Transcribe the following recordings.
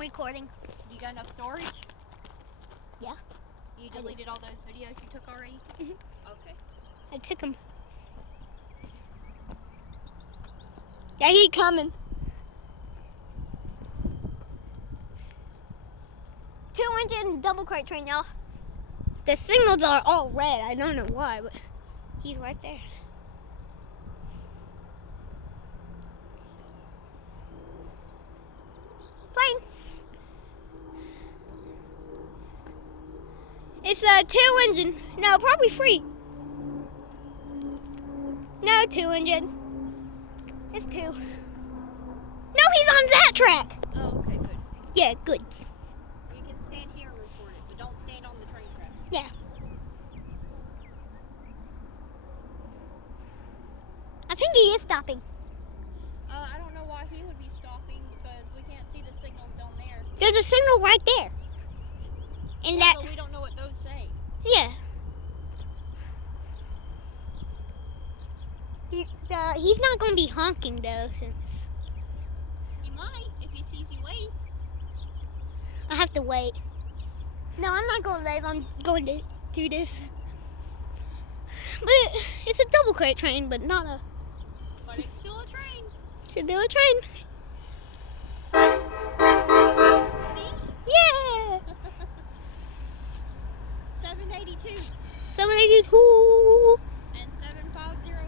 recording. You got enough storage? Yeah. You deleted all those videos you took already? Okay. I took them. Yeah, he's coming. 2-engine double crate train, y'all. The signals are all red. I don't know why, but he's right there. Plane. It's a 2-engine. No, probably 3. No, 2-engine. It's 2. No, he's on that track. Oh, okay, good. Yeah, good. You can stand here and record it, but don't stand on the train tracks. Yeah. I think he is stopping. I don't know why he would be stopping because we can't see the signals down there. There's a signal right there. And Yeah, that, but we don't know what those say. yeah. He's not going to be honking though, since He might if he sees you wait. I have to wait. No, I'm not going to leave. I'm going to do this. But it's a double crate train, but not a. But it's still a train. It's still a train. See? Yeah. 782 782. and 7501.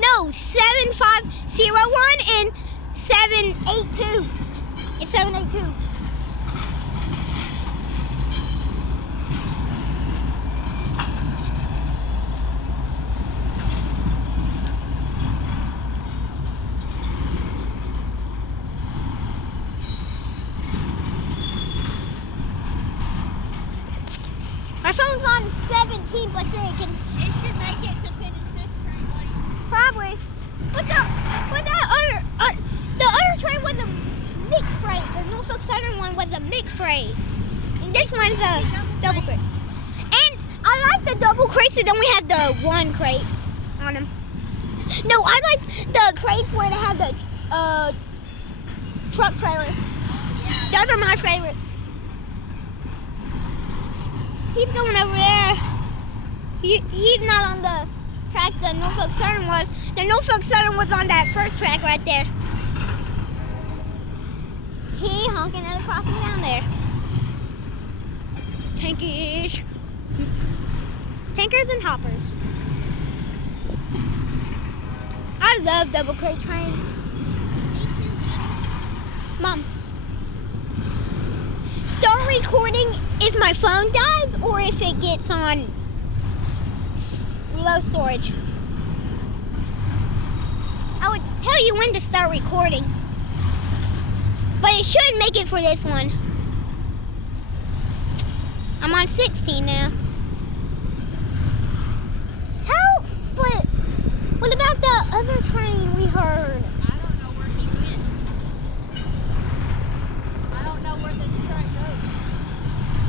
No, 7501 and 782. It's 782. My phone's on 17%. It should make it to finish this train, buddy. Probably. But the other train was a mixed freight. The Norfolk Southern one was a mixed freight. And this one's a double crate. And I like the double crates, and then we have the 1 crate on them. No, I like the crates where they have the truck trailers. Those are my favorite. He's going over there. He's not on the track the Norfolk Southern was. The Norfolk Southern was on that first track right there. He honking at a crossing down there. Tankish. Tankers and hoppers. I love double crate trains. Mom. Start recording if my phone dies or if it gets on low storage. I would tell you when to start recording, but it should make it for this one. I'm on 16 now. How? But what about the other train we heard? I don't know where he went. I don't know where this track goes.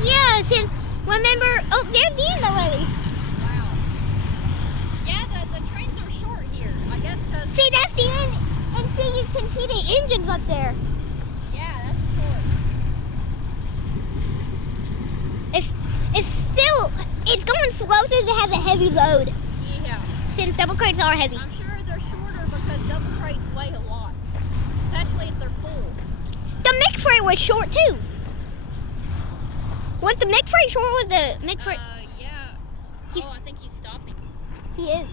Yeah, since remember, oh, there's the end already. Wow. Yeah, the trains are short here. I guess because... See, that's the end, and see, you can see the engines up there. Yeah, that's short. It's going slow since it has a heavy load. Yeah. Since double crates are heavy. I'm sure they're shorter because double crates weigh a lot. Especially if they're full. The mixed freight was short too. Was the mixed freight short? Was the mixed freight? Yeah. I think he's stopping. He is.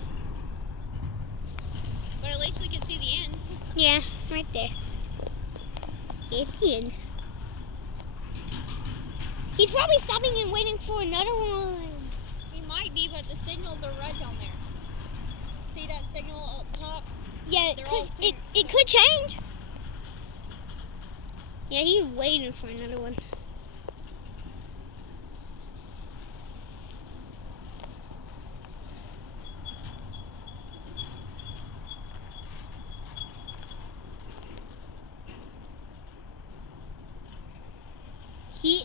But at least we can see the end. Yeah, right there. It's the end. He's probably stopping and waiting for another one. He might be, but the signals are red down there. See that signal up top? Yeah, it could change. Yeah, he's waiting for another one. He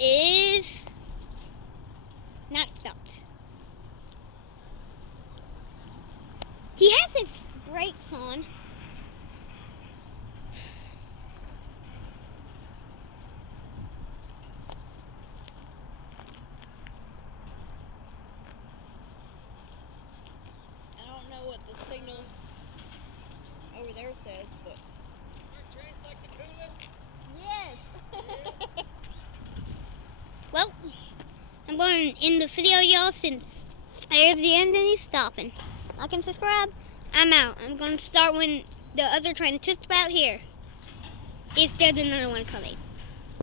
is not stopped. He has his brakes on. I don't know what the signal over there says, but Train's like the coolest. yes. Well, I'm going to end the video, y'all, since there's the end and he's stopping. Like and subscribe. I'm out. I'm going to start when the other train is just about here. If there's another one coming.